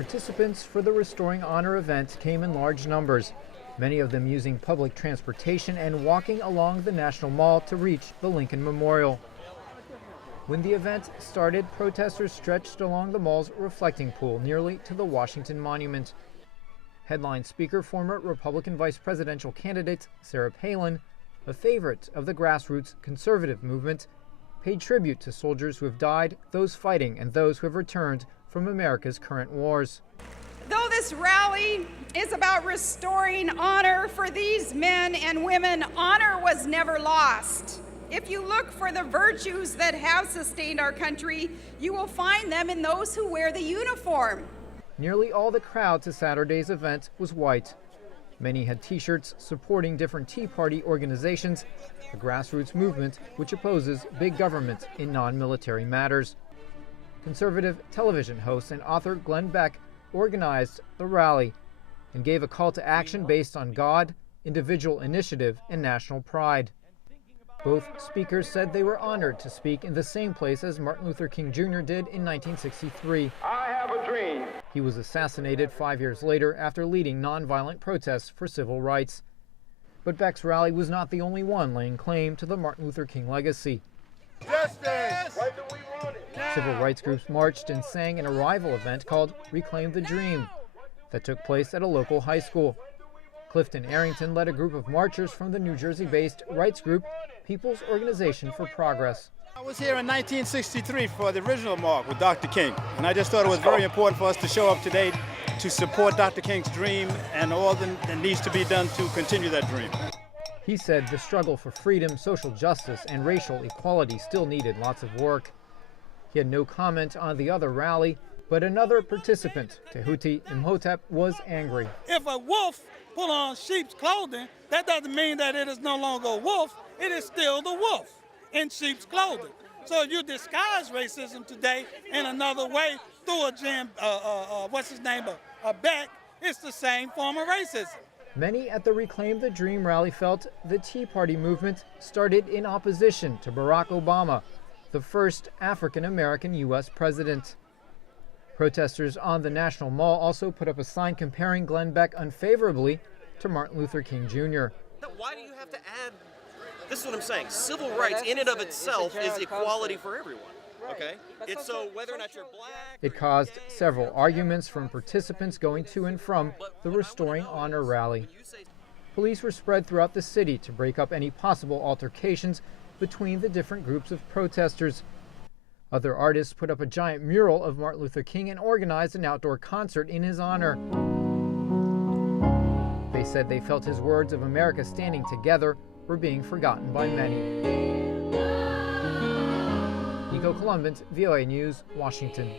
Participants for the Restoring Honor event came in large numbers, many of them using public transportation and walking along the National Mall to reach the Lincoln Memorial. When the event started, protesters stretched along the mall's reflecting pool nearly to the Washington Monument. Headline speaker, former Republican vice presidential candidate Sarah Palin, a favorite of the grassroots conservative movement, paid tribute to soldiers who have died, those fighting, and those who have returned from America's current wars. Though this rally is about restoring honor for these men and women, honor was never lost. If you look for the virtues that have sustained our country, you will find them in those who wear the uniform. Nearly all the crowd to Saturday's event was white. Many had T-shirts supporting different Tea Party organizations, a grassroots movement which opposes big government in non-military matters. Conservative television host and author Glenn Beck organized the rally and gave a call to action based on God, individual initiative, and national pride. Both speakers said they were honored to speak in the same place as Martin Luther King Jr. did in 1963. I have a dream. He was assassinated 5 years later after leading nonviolent protests for civil rights. But Beck's rally was not the only one laying claim to the Martin Luther King legacy. Justice! Why do we want it? Civil rights groups marched and sang in a rival event called Reclaim the Dream that took place at a local high school. Clifton Arrington led a group of marchers from the New Jersey-based rights group People's Organization for Progress. I was here in 1963 for the original march with Dr. King, and I just thought it was very important for us to show up today to support Dr. King's dream and all that needs to be done to continue that dream. He said the struggle for freedom, social justice, and racial equality still needed lots of work. He had no comment on the other rally, but another participant, Tehuti Imhotep, was angry. If a wolf put on sheep's clothing, that doesn't mean that it is no longer a wolf. It is still the wolf in sheep's clothing. So if you disguise racism today in another way through a Beck, it's the same form of racism. Many at the Reclaim the Dream rally felt the Tea Party movement started in opposition to Barack Obama, the first African-American U.S. president. Protesters on the National Mall also put up a sign comparing Glenn Beck unfavorably to Martin Luther King Jr. Why do you have to add, this is what I'm saying, civil rights in and of itself is equality for everyone, okay? It's so whether or not you're black... It caused several arguments from participants going to and from the Restoring Honor rally. Police were spread throughout the city to break up any possible altercations between the different groups of protesters. Other artists put up a giant mural of Martin Luther King and organized an outdoor concert in his honor. They said they felt his words of America standing together were being forgotten by many. Nico Columbus, VOA News, Washington.